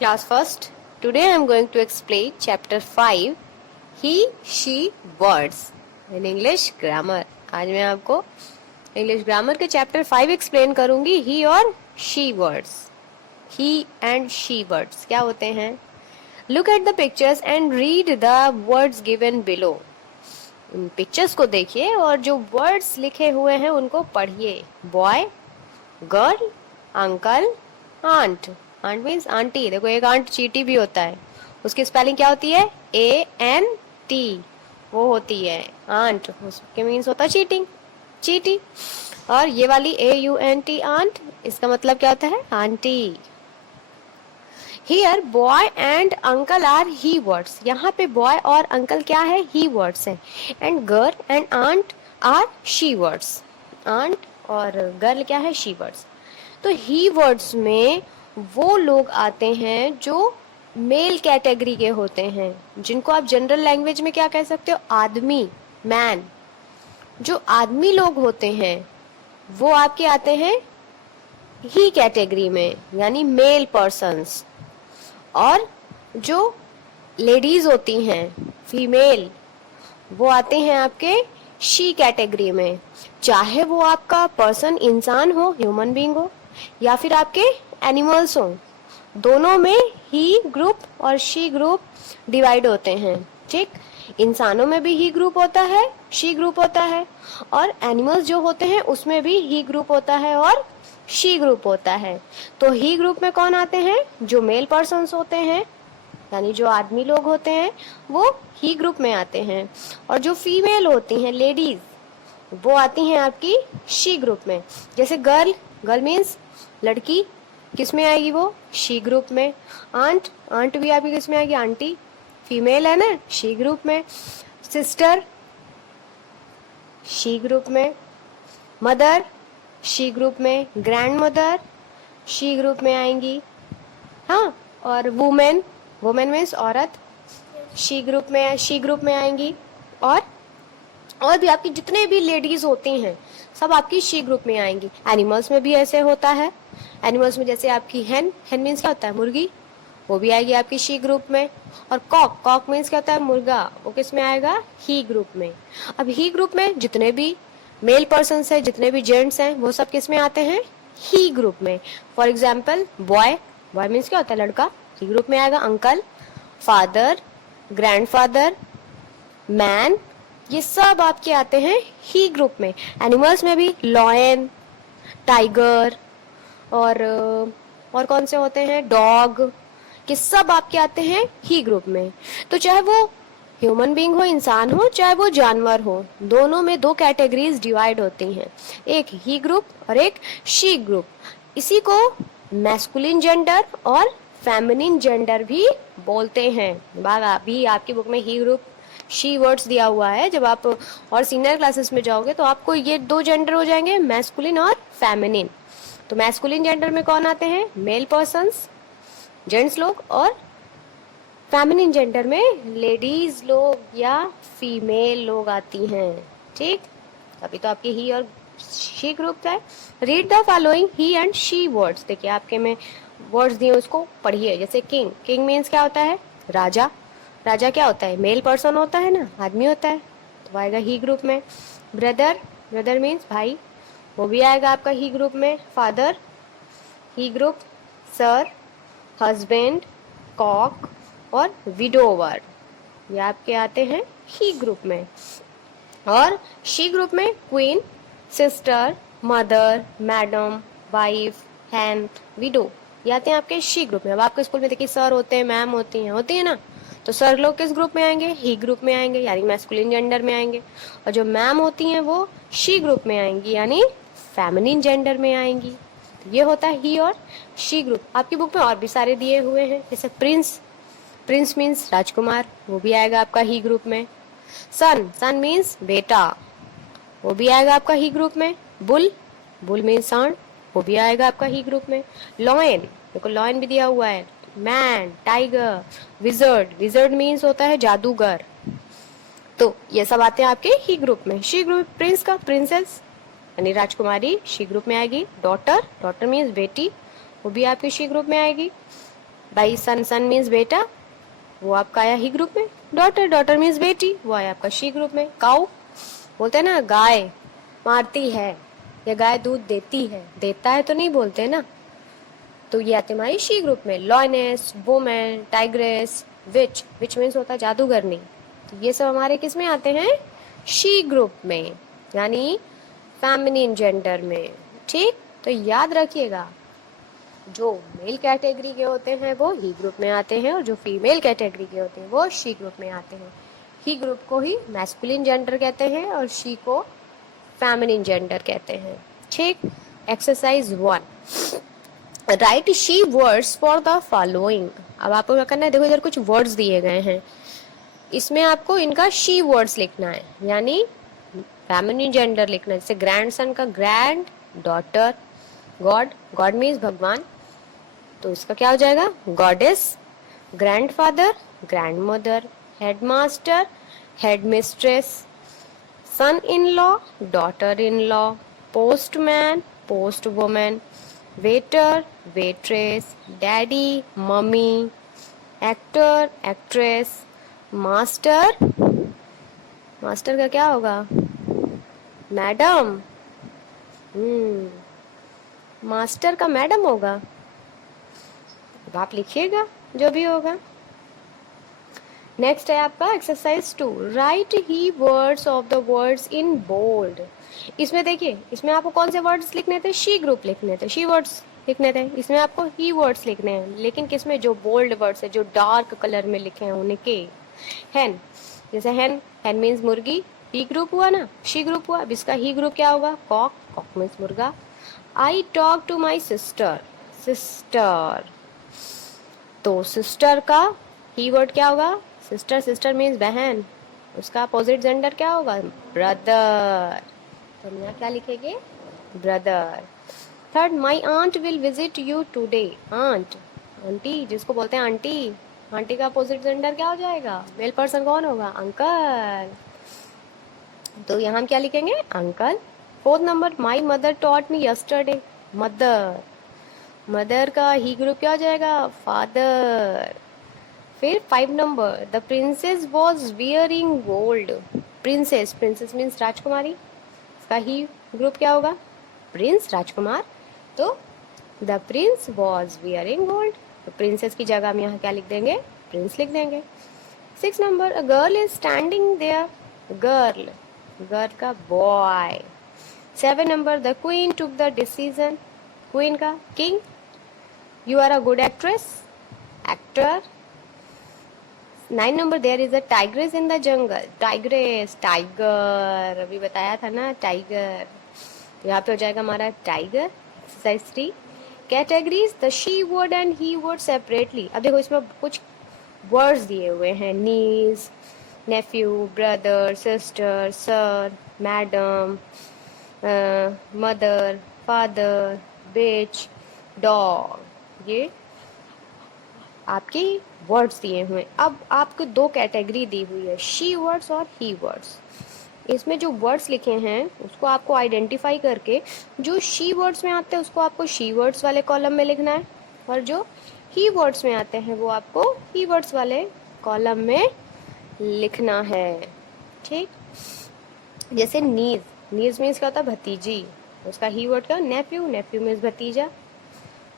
Class first. Today I am going to explain chapter 5 he she words in English grammar. आज मैं आपको English grammar के chapter 5 explain करूंगी. ही और she words. He and she words क्या होते हैं? Look at the pictures and read the words given below. In pictures को देखिए और जो वर्ड्स लिखे हुए हैं उनको पढ़िए. Boy, girl, uncle, aunt. Aunt means aunty. देखो एक आंट चीटी भी होता है, उसकी स्पेलिंग क्या होती है? ANT. वो होती है आंट, उसके मीन्स होता है चीटिंग, चीटी. और ये वाली AUNT आंट, इसका मतलब क्या होता है? Aunty. Here boy and uncle are he words. यहाँ पे बॉय और अंकल क्या है? ही वर्ड्स है. And girl and aunt are she words. Aunt और गर्ल क्या है? She words. तो ही वर्ड्स में वो लोग आते हैं जो मेल कैटेगरी के होते हैं, जिनको आप जनरल लैंग्वेज में क्या कह सकते हो? आदमी, मैन. जो आदमी लोग होते हैं वो आपके आते हैं ही कैटेगरी में, यानी मेल पर्सन्स. और जो लेडीज होती हैं, फीमेल, वो आते हैं आपके शी कैटेगरी में. चाहे वो आपका पर्सन इंसान हो, ह्यूमन बीइंग हो, या फिर आपके एनिमल्स हो, दोनों में ही ग्रुप और शी ग्रुप डिवाइड होते हैं. ठीक, इंसानों में भी ही ग्रुप होता है, शी ग्रुप होता है, और एनिमल्स जो होते हैं उसमें भी ही ग्रुप होता है और शी ग्रुप होता है. तो ही ग्रुप में कौन आते हैं? जो मेल पर्सन्स होते हैं, यानी जो आदमी लोग होते हैं, वो ही ग्रुप में आते हैं. और जो फीमेल होती हैं, लेडीज, वो आती हैं आपकी शी ग्रुप में. जैसे गर्ल, गर्ल मीन्स लड़की, किस में आएगी वो? शी ग्रुप में. आंट, आंट भी आपकी किस में आएगी? आंटी, फीमेल है ना, शी ग्रुप में. सिस्टर, शी ग्रुप में. मदर, शी ग्रुप में. ग्रैंड मदर, शी ग्रुप में आएंगी. हाँ, और वुमेन, वुमेन मीन्स औरत, शी ग्रुप में, शी ग्रुप में आएंगी. और भी आपकी जितने भी लेडीज होती हैं सब आपकी शी ग्रुप में आएंगी. एनिमल्स में भी ऐसे होता है. एनिमल्स में जैसे आपकी हैन, हैन मीन्स क्या होता है? मुर्गी, वो भी आएगी आपकी शी ग्रुप में. और कॉक, कॉक मीन्स क्या होता है? मुर्गा, वो किस में आएगा? ही ग्रुप में. अब ही ग्रुप में जितने भी मेल पर्सन है, जितने भी जेंट्स हैं, वो सब किस में आते हैं? ही ग्रुप में. For example boy, boy means क्या होता है? लड़का, ही ग्रुप में आएगा. अंकल, फादर, ग्रैंडफादर, मैन, ये सब आपके आते हैं ही ग्रुप में. एनिमल्स में भी लॉयन, टाइगर, और कौन से होते हैं? डॉग, ये सब आपके आते हैं ही ग्रुप में. तो चाहे वो ह्यूमन बीइंग हो, इंसान हो, चाहे वो जानवर हो, दोनों में दो कैटेगरीज डिवाइड होती हैं, एक ही ग्रुप और एक शी ग्रुप. इसी को मैस्कुलिन जेंडर और फेमिनिन जेंडर भी बोलते हैं. अभी आपकी बुक में ही ग्रुप, शी वर्ड्स दिया हुआ है. जब आप और सीनियर क्लासेस में जाओगे तो आपको ये दो जेंडर हो जाएंगे, मैस्कुलिन और फेमिनिन. तो मैस्कुलिन जेंडर में कौन आते हैं? मेल पर्सन्स, जेंट्स लोग. और फेमिनिन जेंडर में लेडीज लोग या फीमेल लोग आती हैं. ठीक, अभी तो आपकी ही और शी ग्रुप है. Read the following he and she words. देखिए आपके में वर्ड्स दिए, उसको पढ़िए. जैसे किंग, किंग मीन्स क्या होता है? राजा. राजा क्या होता है? मेल पर्सन होता है ना, आदमी होता है, तो आएगा ही ग्रुप में. ब्रदर, ब्रदर मीन्स भाई, वो भी आएगा आपका ही ग्रुप में. Father, he group. Sir, husband, cock और विडोवर, ये आपके आते हैं ही ग्रुप में. और शी ग्रुप में queen, sister, mother, madam, wife, hen, widow, ये आते हैं आपके शी ग्रुप में. अब आपके स्कूल में देखिए सर होते हैं, मैम होती है ना, तो सर लोग किस ग्रुप में आएंगे? ही ग्रुप में आएंगे, यानी मैस्कुलिन जेंडर में आएंगे. और जो मैम होती हैं वो शी ग्रुप में आएंगी, यानी फेमिनिन जेंडर में आएंगी. ये होता है ही और शी ग्रुप. आपकी बुक में और भी सारे दिए हुए हैं, जैसे प्रिंस, प्रिंस मीन्स राजकुमार, वो भी आएगा आपका ही ग्रुप में. सन, सन मीन्स बेटा, वो भी आएगा आपका ही ग्रुप में. बुल, बुल मीन्स सांड, वो भी आएगा आपका ही ग्रुप में. लॉयन, देखो लॉयन भी दिया हुआ है. Man, tiger, wizard, wizard means होता है जादूगर. तो ये सब आते हैं आपके ही ग्रुप में. शी ग्रुप, प्रिंस का प्रिंसेस यानी राजकुमारी शी ग्रुप में आएगी. डॉटर, डॉटर मीन्स बेटी, वो भी आपके शी ग्रुप में आएगी. भाई सन, सन मीन्स बेटा, वो आपका आया ही ग्रुप में। डॉटर, डॉटर मीन्स बेटी, वो आया आपका शी ग्रुप में। काऊ बोलते हैं ना, गाय मारती है या गाय दूध देती है, देता है तो नहीं बोलते ना, तो ये आते हमारी शी ग्रुप में। Lioness, women, tigress, which, which means होता है जादूगरनी, तो ये सब हमारे किस में आते हैं, शी ग्रुप में, यानी फेमिनिन जेंडर में। ठीक, तो याद रखिएगा, जो मेल कैटेगरी के होते हैं वो ही ग्रुप में आते हैं, और जो फीमेल कैटेगरी के होते हैं वो शी ग्रुप में आते हैं। ही ग्रुप को ही मैस्कुलिन जेंडर कहते हैं और शी को फेमिनिन जेंडर कहते हैं। ठीक, exercise 1, right she words for the following. अब आपको क्या करना है, देखो इधर कुछ वर्ड्स दिए गए हैं, इसमें आपको इनका शी वर्ड्स लिखना है, यानी फेमिनिन जेंडर लिखना है। जैसे ग्रैंडसन का grand, daughter, god, god means भगवान, तो इसका क्या हो जाएगा, goddess, grandfather, grandmother, headmaster, headmistress, son in law, daughter in law, postman, post women, waiter, waitress, daddy, mummy, actor, actress, master, master का क्या होगा, मैडम, मास्टर का मैडम होगा, अब आप लिखिएगा जो भी होगा। नेक्स्ट है आपका exercise 2, write he words of the words in bold. इसमें देखिए, इसमें आपको कौन से वर्ड्स लिखने थे, शी ग्रुप लिखने थे, शी वर्ड्स लिखने थे, इसमें आपको ही वर्ड्स लिखने हैं, लेकिन किसमें, जो बोल्ड वर्ड्स है, जो डार्क कलर में लिखे हैं उनके। हैन, जैसे हैन, हैन मीन्स मुर्गी, ही ग्रुप हुआ ना, शी ग्रुप हुआ, अब इसका ही ग्रुप क्या होगा, कॉक, कॉक मीन्स मुर्गा। I talk to my sister, sister, तो सिस्टर का ही वर्ड क्या होगा, सिस्टर, सिस्टर मीन्स बहन, उसका अपोजिट जेंडर क्या होगा, ब्रदर, तो हम यहाँ क्या लिखेंगे, brother. Third, my aunt will visit you today, aunt, aunty, जिसको बोलते हैं आंटी, आंटी का अपोजिट जेंडर क्या हो जाएगा, मेल पर्सन कौन होगा, अंकल, तो यहाँ हम क्या लिखेंगे, uncle. Fourth number, my mother taught me yesterday, mother, mother का ही ग्रुप क्या हो जाएगा, फादर। फिर 5 number, the princess was wearing gold, princess, princess means राजकुमारी, इसका ही ग्रुप क्या होगा, प्रिंस, राजकुमार, तो the Prince was wearing gold, तो प्रिंसेस की जगह हम यहाँ क्या लिख देंगे, प्रिंस लिख देंगे। 6 number, a girl is standing there, girl, girl का boy. 7 number, the queen took the decision, queen का king, you are a good actress, actor. 9 number, there is a tigress in the jungle, tigress, tiger, अभी बताया था ना tiger, तो यहाँ पे हो जाएगा हमारा tiger. Exercise 3, categories the she word and he word separately. अब देखो इसमें कुछ वर्ड्स दिए हुए हैं, niece, nephew, brother, sister, sir, madam, mother, father, bitch, dog, ये आपके वर्ड्स दिए हुए। अब आपको 2 कैटेगरी दी हुई है, शी वर्ड्स और ही वर्ड्स। इसमें जो वर्ड्स लिखे हैं उसको आपको आइडेंटिफाई करके, जो शी वर्ड्स में आते हैं उसको आपको शी वर्ड्स वाले कॉलम में लिखना है, और जो ही वर्ड्स में आते हैं वो आपको ही वर्ड्स वाले कॉलम में लिखना है। ठीक, जैसे नीज, नीज मीन्स क्या होता है, भतीजी, उसका ही वर्ड क्या, नेफ्यू, नेफ्यू मीन्स भतीजा।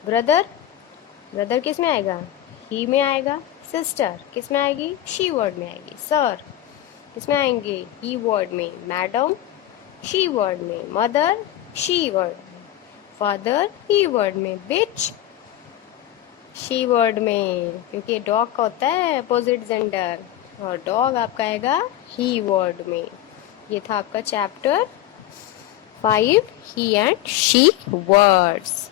ब्रदर, ब्रदर किस में आएगा, ही में आएगा। सिस्टर किस में आएगी, शी वर्ड में आएगी। सर किसमें आएंगे, ही वर्ड में। मैडम शी वर्ड में। मदर शी वर्ड में। फादर ही वर्ड में। बिच शी वर्ड में, क्योंकि डॉग का होता है अपोजिट जेंडर, और डॉग आपका आएगा ही वर्ड में। ये था आपका chapter 5, he and she words.